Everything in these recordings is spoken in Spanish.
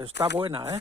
Está buena, ¿eh?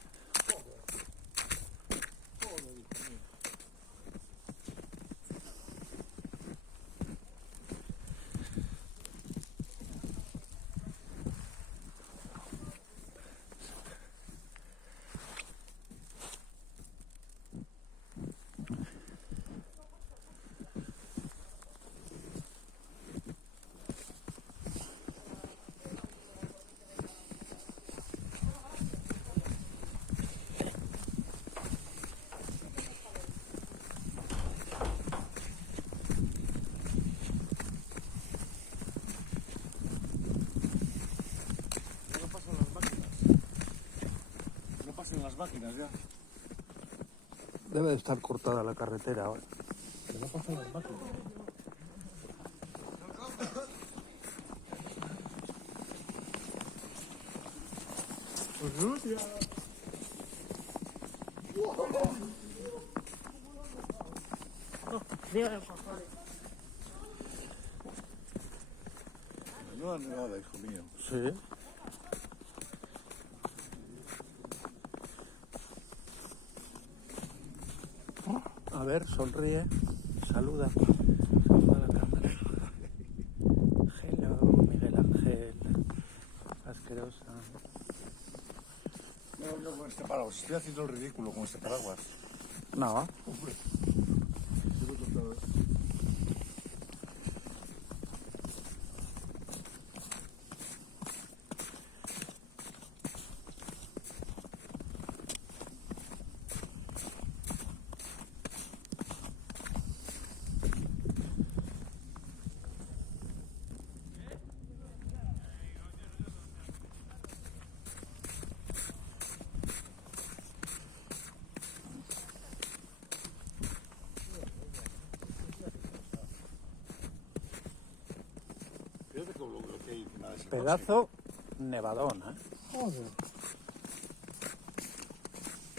Las máquinas ya. Debe de estar cortada la carretera ahora. Que no pasan las máquinas. No da nada, hijo mío. Sí. A ver, sonríe, saluda, saluda a la cámara. Hello, Miguel Ángel, asquerosa. No, con este paraguas. Estoy haciendo el ridículo con este paraguas. No, Hombre. Fíjate que lo que hay encima de ese pedazo nevadón, ¿eh? Joder.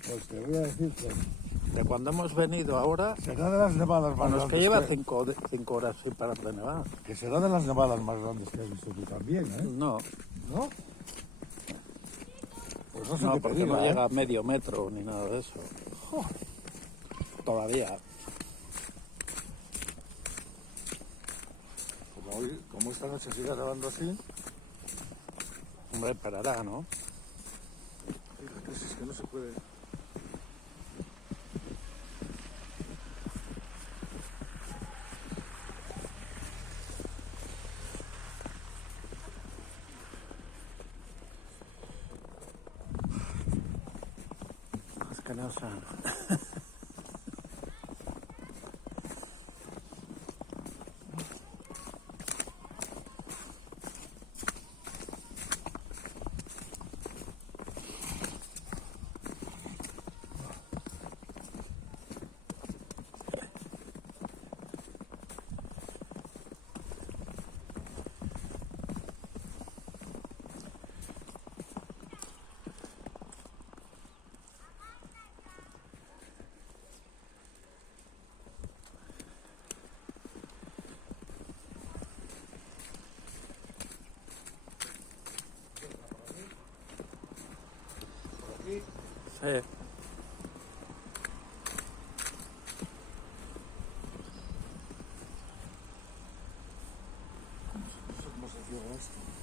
Pues te voy a decir que De cuando hemos venido ahora, será de las nevadas más bueno, es grandes. que lleva 5 horas sin parar de nevar. Que será de las nevadas más grandes que has visto tú también, ¿eh? No, ¿No? Pues no sé no, qué te porque diga, no ¿eh? llega a medio metro ni nada de eso. Todavía. Como esta noche sigue grabando así, Hombre, esperará, ¿no? fíjate si es que no se puede. Asquerosa. Sí. ¿Cómo se cierra esto?